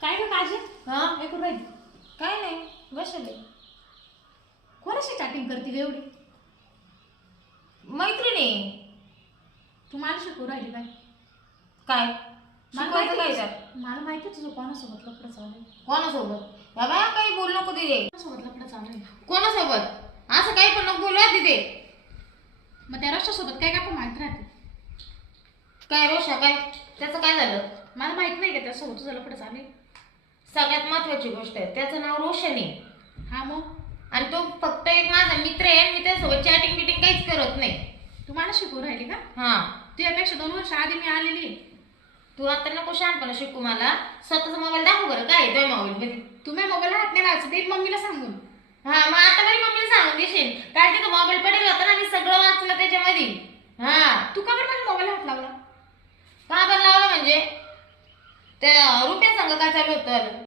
काय ग काजी? हा ऐकून राहिली? काय नाही बसले. कोणाशी चॅटिंग करते ग एवढी? मैत्रिणी. तू मला शिकवू राहिली काय? काय मला शिकवायचं काय माहिती त्यात? मला माहिती तुझं कोणासोबत लफडं चालू आहे. कोणासोबत? बाबा काही बोलू नको तिथे. कोणासोबत लफडं चालू आहे? कोणासोबत असं काही पण नको बोलू तिथे. मग त्या रक्षासोबत काय काय माहित राहते? काय रोषा काय त्याचं काय झालं? मला माहित नाही का त्यासोबत तुझं लफडं चालू आहे? सगळ्यात महत्वाची गोष्ट आहे त्याचं नाव रोशन आहे हा मग आणि तो फक्त एक माझा मित्र आहे. मी त्यासोबत चॅटिंग बिटिंग काहीच करत नाही. तू मला शिकवू राहिली का? हा तुझ्यापेक्षा 2 वर्ष आधी मी आलेली आहे. तू आता नको शहाणपणा शिकू मला. स्वतःचा मोबाईल दाखव बरं. काय आहे तुझ्या मोबाईल मध्ये? तुम्ही मोबाईल हात नाही लावायचं ते मम्मीला सांगून. हा मग आता तरी मम्मीला सांगून देशील काय तिथं मोबाईल पडेल होता ना. मी सगळं वाचलं त्याच्यामध्ये. हा तू का बरं माझ्या मोबाईल हात लावला? का पण लावलं म्हणजे त्या रुपया संग काय चालू होतं.